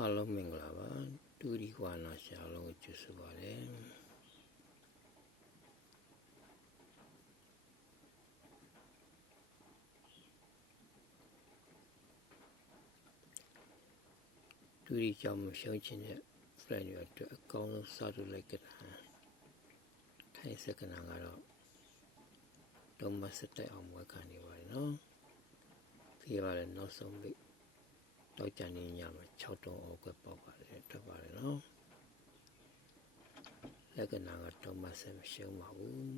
အားလုံးမင်္ဂလာပါတူရီကွာနာရှာလုံးကိုကျေးဇူးပါတယ်တူရီကြောင့်မရှုံးခြင်းတဲ့ friend တွေအတွက်အကောင်းဆုံးစားထုတ်လိုက်ကတာထိုင်စက္ကနာကတော့တော့မစတဲ့အောင်ဝက်ခံနေပါတယ်နော်ဒီပါလေနောက်ဆုံးပြီးတော့ကြနေညမှာ6တုံးအောက်ကွက်ပေါက်ပါတယ်ထွက်ပါတယ်နော်လက္ခဏာကတော့မဆက်မရှုံးပါဘူး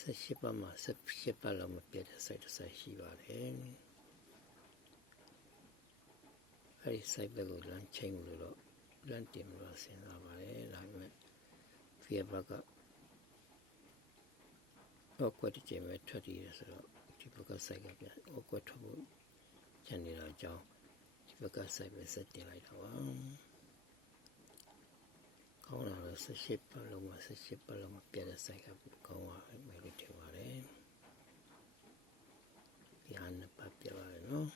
18ပတ်မှာ18ပတ်လောက်မပြတ်တဲ့ site တစ် site ရှိပါတယ်အဲဒီ site ဘက်ကိုလမ်းချိန်လို့တော့လမ်းတင်လို့စဉ်းစားပါတယ်ဒါပေမဲ့ phía bắc ở quay đi chơi mấy thoát đi rồi thì bắc cái sai cái biển ở quay thoát bộ chân đi là cháu thì bắc cái sai bị sát đi lại đó câu nào là sát xếp bao lâu mà biết là sai cái câu nào mấy cái chuyện vào đấy thì anh nó bắt biết vào nó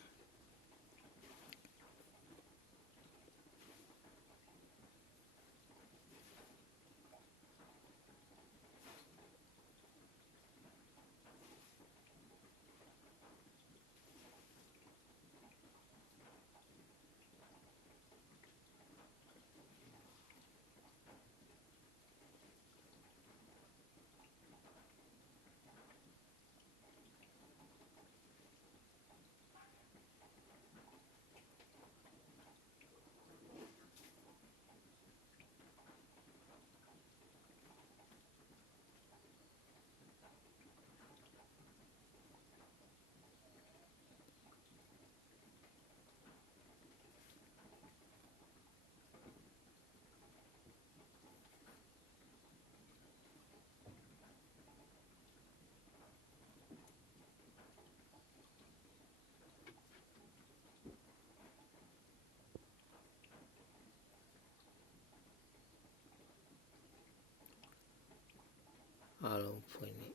alo phơi này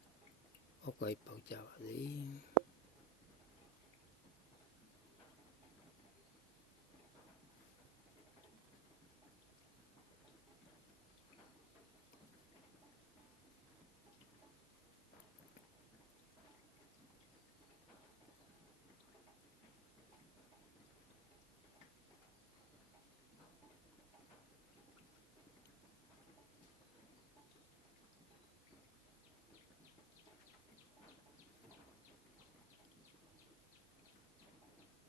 ok bảo chào gì